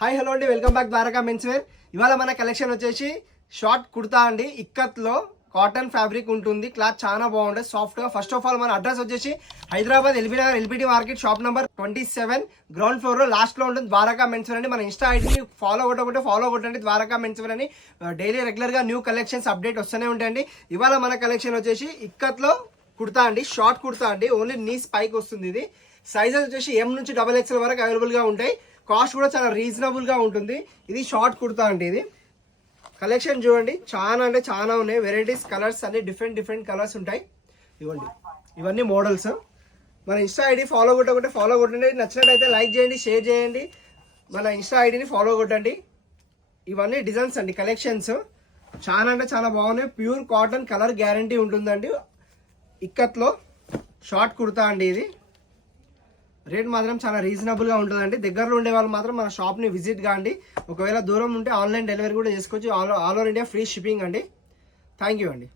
Hi hello అండి, welcome back Dwaraka men's wear. ఇవాళ మన కలెక్షన్ వచ్చేసి షార్ట్ కుర్తా అండి. ఇక్కత్లో కాటన్ ఫ్యాబ్రిక్ ఉంటుంది. క్లాత్ చాలా బాగుంటుంది, సాఫ్ట్గా. ఫస్ట్ ఆఫ్ ఆల్ మన అడ్రస్ వచ్చేసి Hyderabad LB Nagar LBT market, shop number 27, ground floor లో లాస్ట్ లో ఉంటుంది ద్వారకా మెన్స్ వేర్ అండి. మన ఇన్స్టా ఐడిని ఫాలో కొట్టండి ద్వారకా మెన్స్ వేర్ అని. డైలీ రెగ్యులర్ గా న్యూ కలెక్షన్స్ అప్డేట్ వస్తూనే ఉంటాయండి. ఇవాళ మన కలెక్షన్ వచ్చేసి ఇక్కత్లో కుర్తా అండి, షార్ట్ కుర్తా అండి. ఓన్లీ నీ స్పైక్ వస్తుంది. ఇది సైజెస్ వచ్చేసి M నుంచి XXL వరకు అవైలబుల్ గా ఉంటాయి. కాస్ట్ కూడా చాలా రీజనబుల్ గా ఉంటుంది. ఇది షార్ట్ కుర్తా అండి. ఇది కలెక్షన్ చూడండి, చాలా అంటే చాలా ఉన్నాయి. వెరైటీస్, కలర్స్ అన్ని డిఫరెంట్ కలర్స్ ఉంటాయి. ఇవ్వండి, ఇవన్నీ మోడల్స్. మన ఇన్స్టా ఐడి ఫాలో కొట్టండి. నచ్చినట్టయితే లైక్ చేయండి, షేర్ చేయండి. మన ఇన్స్టా ఐడిని ఫాలో కొట్టండి. ఇవన్నీ డిజైన్స్ అండి, కలెక్షన్స్ చాలా అంటే చాలా బాగున్నాయి. ప్యూర్ కాటన్, కలర్ గ్యారంటీ ఉంటుందండి. ఇక్కత్లో షార్ట్ కుర్తా అండి. ఇది రేట్ మాత్రం చాలా రీజనబుల్ గా ఉంటుందండి. దగ్గరలో ఉండే వాళ్ళు మాత్రం మన షాప్ ని విజిట్ కాండి. ఒకవేళ దూరం ఉంటే ఆన్లైన్ డెలివరీ కూడా చేసుకోవచ్చు. All over India free shipping అండి. థ్యాంక్ యూ అండి.